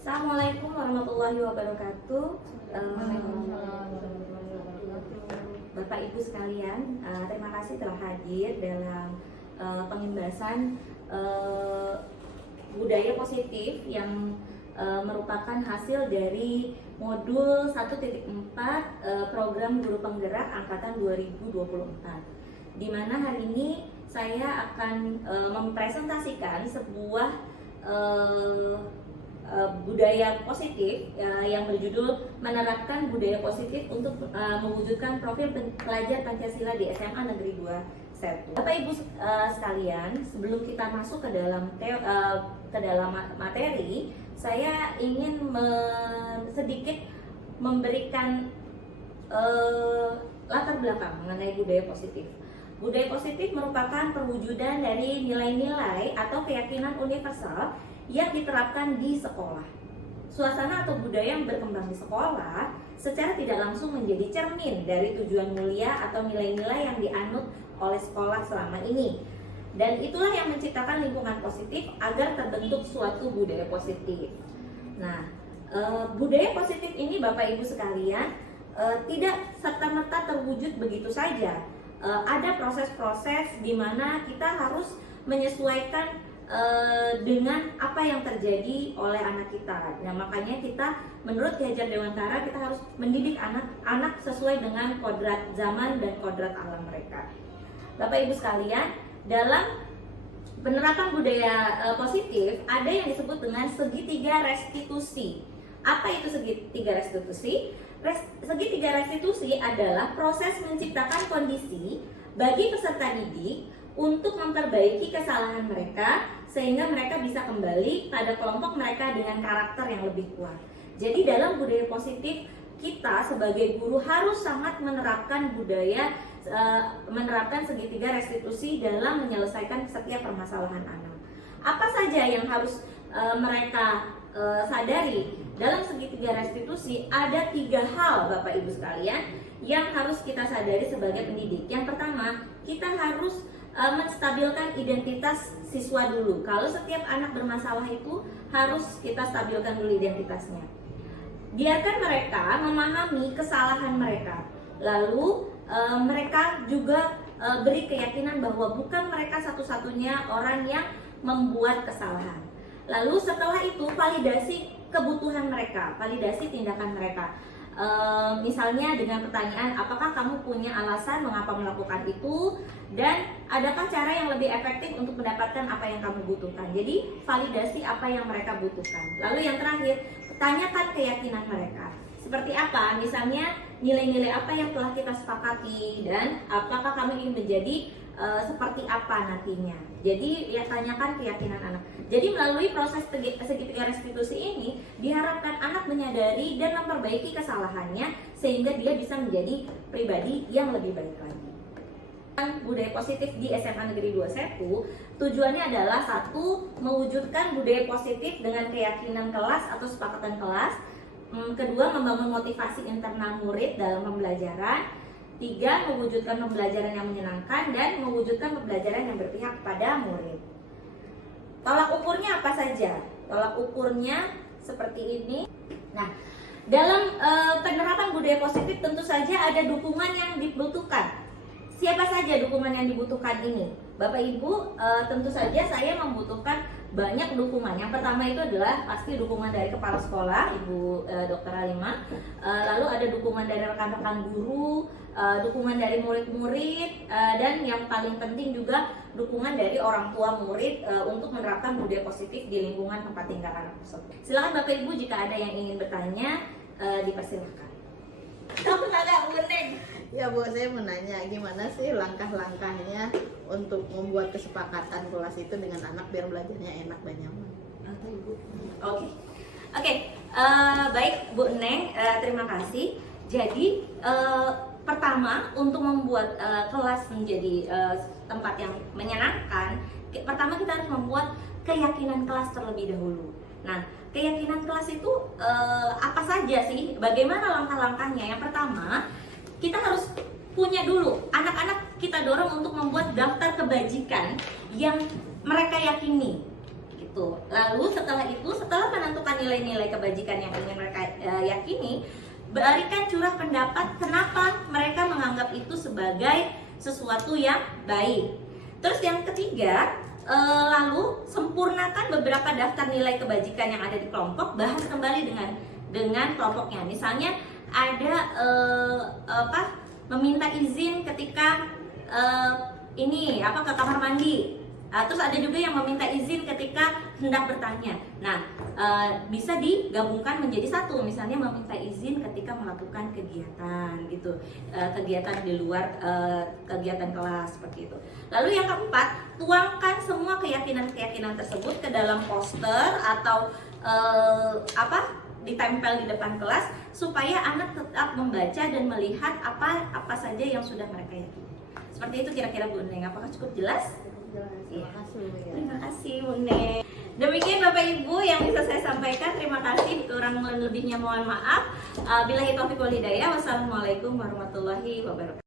Assalamualaikum warahmatullahi wabarakatuh. Bapak Ibu sekalian, terima kasih telah hadir dalam pengembasan budaya positif yang merupakan hasil dari modul 1.4 program guru penggerak angkatan 2024, di mana hari ini saya akan mempresentasikan sebuah budaya positif yang berjudul menerapkan budaya positif untuk mewujudkan profil pelajar Pancasila di SMA Negeri 2 Setu. Bapak Ibu sekalian, sebelum kita masuk ke dalam materi, saya ingin sedikit memberikan latar belakang mengenai budaya positif. Budaya positif merupakan perwujudan dari nilai-nilai atau keyakinan universal yang diterapkan di sekolah. Suasana atau budaya yang berkembang di sekolah secara tidak langsung menjadi cermin dari tujuan mulia atau nilai-nilai yang dianut oleh sekolah selama ini. Dan itulah yang menciptakan lingkungan positif agar terbentuk suatu budaya positif. Nah, budaya positif ini Bapak Ibu sekalian tidak serta-merta terwujud begitu saja. Ada proses-proses di mana kita harus menyesuaikan dengan apa yang terjadi oleh anak kita. Nah, makanya kita menurut Ki Hajar Dewantara kita harus mendidik anak sesuai dengan kodrat zaman dan kodrat alam mereka. Bapak Ibu sekalian, dalam penerapan budaya positif ada yang disebut dengan segitiga restitusi. Apa itu segitiga restitusi? Segitiga restitusi adalah proses menciptakan kondisi bagi peserta didik untuk memperbaiki kesalahan mereka sehingga mereka bisa kembali pada kelompok mereka dengan karakter yang lebih kuat. Jadi dalam budaya positif kita sebagai guru harus sangat menerapkan menerapkan segitiga restitusi dalam menyelesaikan setiap permasalahan anak. Apa saja yang harus mereka sadari dalam segitiga restitusi? Ada 3 hal Bapak Ibu sekalian yang harus kita sadari sebagai pendidik. Yang pertama, kita harus menstabilkan identitas siswa dulu. Kalau setiap anak bermasalah itu harus kita stabilkan dulu identitasnya. Biarkan mereka memahami kesalahan mereka. Lalu mereka juga beri keyakinan bahwa bukan mereka satu-satunya orang yang membuat kesalahan. Lalu setelah itu validasi kebutuhan mereka, validasi tindakan mereka. Misalnya dengan pertanyaan, apakah kamu punya alasan mengapa melakukan itu, dan adakah cara yang lebih efektif untuk mendapatkan apa yang kamu butuhkan. Jadi validasi apa yang mereka butuhkan. Lalu yang terakhir, tanyakan keyakinan mereka. Seperti apa? Misalnya nilai-nilai apa yang telah kita sepakati dan apakah kamu ingin menjadi seperti apa nantinya. Jadi ya tanyakan keyakinan anak. Jadi melalui proses segitiga restitusi ini diharapkan anak menyadari dan memperbaiki kesalahannya sehingga dia bisa menjadi pribadi yang lebih baik lagi. Budaya positif di SMA Negeri 2 Setu tujuannya adalah 1. Mewujudkan budaya positif dengan keyakinan kelas atau sepakatan kelas. 2. Membangun motivasi internal murid dalam pembelajaran. 3. Mewujudkan pembelajaran yang menyenangkan dan mewujudkan pembelajaran yang berpihak pada murid. Tolak ukurnya apa saja? Tolak ukurnya seperti ini. Nah, dalam penerapan budaya positif tentu saja ada dukungan yang dibutuhkan. Siapa saja dukungan yang dibutuhkan ini? Bapak Ibu, tentu saja saya membutuhkan banyak dukungan. Yang pertama itu adalah pasti dukungan dari kepala sekolah, Ibu Dr. Halimah. Lalu ada dukungan dari rekan-rekan guru, dukungan dari murid-murid, dan yang paling penting juga dukungan dari orang tua murid untuk menerapkan budaya positif di lingkungan tempat tinggal anak tersebut. Silakan Bapak Ibu jika ada yang ingin bertanya, dipersilakan. Kamu ada unik. Ya Bu, saya mau nanya gimana sih langkah-langkahnya untuk membuat kesepakatan kelas itu dengan anak biar belajarnya enak dan nyaman. Oke. Baik Bu Neng, terima kasih. Jadi pertama untuk membuat kelas menjadi tempat yang menyenangkan, pertama kita harus membuat keyakinan kelas terlebih dahulu. Nah, keyakinan kelas itu apa saja sih? Bagaimana langkah-langkahnya? Yang pertama, kita harus punya dulu, anak-anak kita dorong untuk membuat daftar kebajikan yang mereka yakini. gitu. Lalu setelah itu, setelah menentukan nilai-nilai kebajikan yang ingin mereka yakini, berikan curah pendapat kenapa mereka menganggap itu sebagai sesuatu yang baik. Terus yang ketiga, lalu sempurnakan beberapa daftar nilai kebajikan yang ada di kelompok, bahas kembali dengan kelompoknya. Misalnya ada meminta izin ketika ke kamar mandi. Terus ada juga yang meminta izin ketika hendak bertanya. Nah, bisa digabungkan menjadi satu. Misalnya meminta izin ketika melakukan kegiatan gitu, kegiatan di luar kegiatan kelas seperti itu. Lalu yang keempat, tuangkan semua keyakinan-keyakinan tersebut ke dalam poster atau ditempel di depan kelas supaya anak tetap membaca dan melihat apa saja yang sudah mereka yakini. Seperti itu kira-kira Bu Neng. Apakah cukup jelas? Jelas. Terima kasih. Ya. Terima kasih Bu Neng. Demikian Bapak Ibu yang bisa saya sampaikan. Terima kasih. Kurang lebihnya mohon maaf. Billahi taufiq wal hidayah. Wassalamualaikum warahmatullahi wabarakatuh.